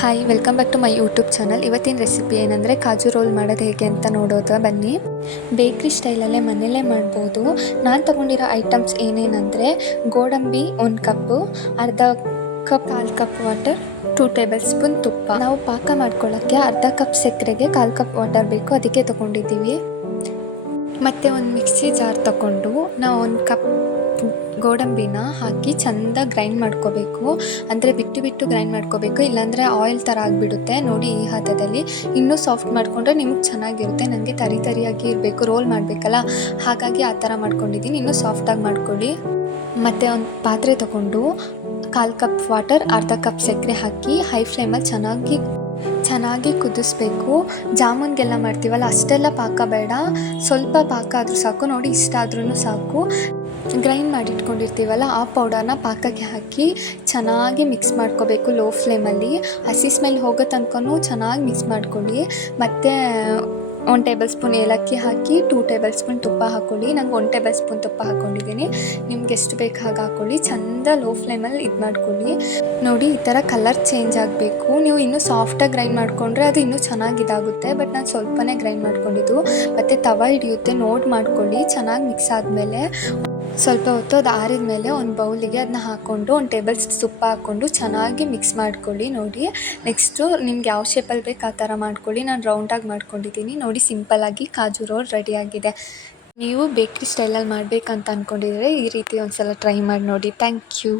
Hi welcome back to my YouTube channel ಇವತ್ತಿನ recipe ಏನಂದರೆ kaju roll ಮಾಡೋದು ಹೇಗೆ ಅಂತ ನೋಡೋದು ಬನ್ನಿ. ಬೇಕ್ರಿ ಸ್ಟೈಲಲ್ಲೇ ಮನೆಯಲ್ಲೇ ಮಾಡ್ಬೋದು. ನಾನು ತೊಗೊಂಡಿರೋ ಐಟಮ್ಸ್ ಏನೇನಂದರೆ ಗೋಡಂಬಿ ಒಂದು ಕಪ್ಪು ಅರ್ಧ ಕಪ್ ಕಾಲು cup water two tablespoon ತುಪ್ಪ. ನಾವು ಪಾಕ ಮಾಡ್ಕೊಳ್ಳೋಕ್ಕೆ ಅರ್ಧ ಕಪ್ ಸಕ್ಕರೆಗೆ ಕಾಲು ಕಪ್ ವಾಟರ್ ಬೇಕು, ಅದಕ್ಕೆ ತೊಗೊಂಡಿದ್ದೀವಿ. ಮತ್ತು ಒಂದು ಮಿಕ್ಸಿ ಜಾರ್ ತಗೊಂಡು, ನಾವು ಒಂದು ಕಪ್ ಗೋಡಂಬಿನ ಹಾಕಿ ಚಂದ ಗ್ರೈಂಡ್ ಮಾಡ್ಕೋಬೇಕು. ಅಂದರೆ ಬಿಟ್ಟು ಬಿಟ್ಟು ಗ್ರೈಂಡ್ ಮಾಡ್ಕೋಬೇಕು. ಇಲ್ಲಾಂದರೆ ಆಯಿಲ್ ಥರ ಆಗಿಬಿಡುತ್ತೆ. ನೋಡಿ ಈ ಹಂತದಲ್ಲಿ ಇನ್ನೂ ಸಾಫ್ಟ್ ಮಾಡಿಕೊಂಡ್ರೆ ನಿಮಗೆ ಚೆನ್ನಾಗಿರುತ್ತೆ. ನನಗೆ ತರಿ ತರಿಯಾಗಿ ಇರಬೇಕು. ರೋಲ್ ಮಾಡಬೇಕಲ್ಲ? ಹಾಗಾಗಿ ಆ ಥರ ಮಾಡ್ಕೊಂಡಿದ್ದೀನಿ. ಇನ್ನೂ ಸಾಫ್ಟಾಗಿ ಮಾಡ್ಕೊಳ್ಳಿ. ಮತ್ತು ಒಂದು ಪಾತ್ರೆ ತಗೊಂಡು ಕಾಲು ಕಪ್ ವಾಟರ್, ಅರ್ಧ ಕಪ್ ಸಕ್ಕರೆ ಹಾಕಿ ಹೈ ಫ್ಲೇಮಲ್ಲಿ ಚೆನ್ನಾಗಿ ಚೆನ್ನಾಗಿ ಕುದಿಸ್ಬೇಕು. ಜಾಮೂನ್ಗೆಲ್ಲ ಮಾಡ್ತೀವಲ್ಲ, ಅಷ್ಟೆಲ್ಲ ಪಾಕ ಬೇಡ. ಸ್ವಲ್ಪ ಪಾಕ ಆದರೂ ಸಾಕು. ನೋಡಿ ಇಷ್ಟ ಆದ್ರೂ ಸಾಕು. ಗ್ರೈಂಡ್ ಮಾಡಿಟ್ಕೊಂಡಿರ್ತೀವಲ್ಲ, ಆ ಪೌಡರ್ನ ಪಾಕಕ್ಕೆ ಹಾಕಿ ಚೆನ್ನಾಗಿ ಮಿಕ್ಸ್ ಮಾಡ್ಕೋಬೇಕು ಲೋ ಫ್ಲೇಮಲ್ಲಿ. ಹಸಿ ಸ್ಮೆಲ್ ಹೋಗೋ ತನಕ ಚೆನ್ನಾಗಿ ಮಿಕ್ಸ್ ಮಾಡ್ಕೊಳ್ಳಿ. ಮತ್ತು ಒಂದು ಟೇಬಲ್ ಸ್ಪೂನ್ ಏಲಕ್ಕಿ ಹಾಕಿ, ಟೂ ಟೇಬಲ್ ಸ್ಪೂನ್ ತುಪ್ಪ ಹಾಕ್ಕೊಳ್ಳಿ ನಂಗೆ ಒನ್ ಟೇಬಲ್ ಸ್ಪೂನ್ ತುಪ್ಪ ಹಾಕ್ಕೊಂಡಿದ್ದೀನಿ ನಿಮ್ಗೆ ಎಷ್ಟು ಬೇಕು ಹಾಗೆ ಹಾಕ್ಕೊಳ್ಳಿ ಚಂದ ಲೋ ಫ್ಲೇಮಲ್ಲಿ ಇದು ಮಾಡ್ಕೊಳ್ಳಿ. ನೋಡಿ, ಈ ಥರ ಕಲರ್ ಚೇಂಜ್ ಆಗಬೇಕು. ನೀವು ಇನ್ನೂ ಸಾಫ್ಟಾಗಿ ಗ್ರೈಂಡ್ ಮಾಡಿಕೊಂಡ್ರೆ ಅದು ಇನ್ನೂ ಚೆನ್ನಾಗಿ ಇದಾಗುತ್ತೆ. ಬಟ್ ನಾನು ಸ್ವಲ್ಪನೇ ಗ್ರೈಂಡ್ ಮಾಡ್ಕೊಂಡಿದ್ದು. ಮತ್ತು ತವ ಹಿಡಿಯುತ್ತೆ ನೋಟ್ ಮಾಡ್ಕೊಳ್ಳಿ. ಚೆನ್ನಾಗಿ ಮಿಕ್ಸ್ ಆದಮೇಲೆ ಸ್ವಲ್ಪ ಹೊತ್ತು ಅದು ಆರಿದ ಮೇಲೆ ಒಂದು ಬೌಲಿಗೆ ಅದನ್ನ ಹಾಕ್ಕೊಂಡು ಒಂದು ಟೇಬಲ್ ತುಪ್ಪ ಹಾಕ್ಕೊಂಡು ಚೆನ್ನಾಗಿ ಮಿಕ್ಸ್ ಮಾಡ್ಕೊಳ್ಳಿ ನೋಡಿ. ನೆಕ್ಸ್ಟು ನಿಮ್ಗೆ ಯಾವ ಶೇಪಲ್ಲಿ ಬೇಕು ಆ ಥರ ಮಾಡ್ಕೊಳ್ಳಿ. ನಾನು ರೌಂಡಾಗಿ ಮಾಡ್ಕೊಂಡಿದ್ದೀನಿ ನೋಡಿ ಸಿಂಪಲ್ಲಾಗಿ ಕಾಜು ರೋಲ್ ರೆಡಿಯಾಗಿದೆ ನೀವು ಬೇಕ್ರಿ ಸ್ಟೈಲಲ್ಲಿ ಮಾಡಬೇಕಂತ ಅಂದ್ಕೊಂಡಿದ್ರೆ ಈ ರೀತಿ ಒಂದು ಸಲ ಟ್ರೈ ಮಾಡಿ ನೋಡಿ. Thank you